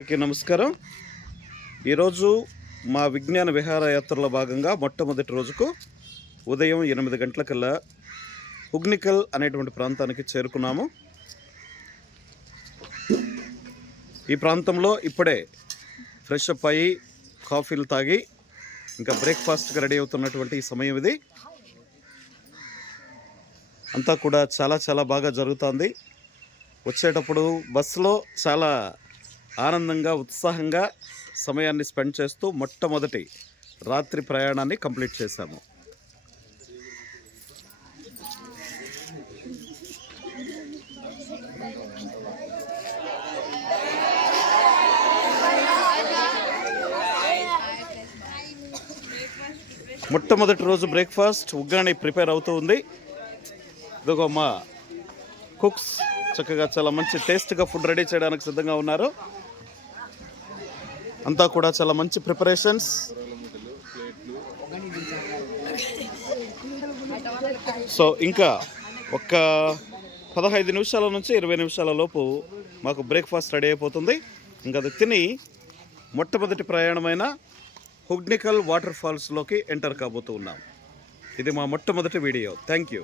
అందరికీ నమస్కారం. ఈరోజు మా విజ్ఞాన విహారయాత్రలో భాగంగా మొట్టమొదటి రోజుకు ఉదయం ఎనిమిది గంటలకల్లా హుగ్నికల్ అనేటువంటి ప్రాంతానికి చేరుకున్నాము. ఈ ప్రాంతంలో ఇప్పుడే ఫ్రెష్ అప్ అయ్యి కాఫీలు తాగి ఇంకా బ్రేక్ఫాస్ట్కి రెడీ అవుతున్నటువంటి ఈ సమయం ఇది. అంతా కూడా చాలా చాలా బాగా జరుగుతుంది. వచ్చేటప్పుడు బస్సులో చాలా ఆనందంగా ఉత్సాహంగా సమయాన్ని స్పెండ్ చేస్తూ మొట్టమొదటి రాత్రి ప్రయాణాన్ని కంప్లీట్ చేశాము. మొట్టమొదటి రోజు బ్రేక్ఫాస్ట్ ఉగ్గాని ప్రిపేర్ అవుతూ ఉంది. ఇదిగో మా కుక్స్ చక్కగా చాలా మంచి టేస్ట్గా ఫుడ్ రెడీ చేయడానికి సిద్ధంగా ఉన్నారు. అంతా కూడా చాలా మంచి ప్రిపరేషన్స్. సో ఇంకా ఒక్క పదహైదు నిమిషాల నుంచి ఇరవై నిమిషాల లోపు మాకు బ్రేక్ఫాస్ట్ రెడీ అయిపోతుంది. ఇంకా అది తిని మొట్టమొదటి ప్రయాణమైన హుగ్నికల్ వాటర్ ఫాల్స్లోకి ఎంటర్ కాబోతూ ఉన్నాం. ఇది మా మొట్టమొదటి వీడియో. Thank you.